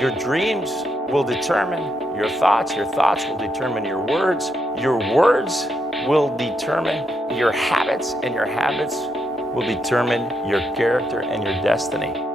Your dreams will determine your thoughts will determine your words will determine your habits, and your habits will determine your character and your destiny.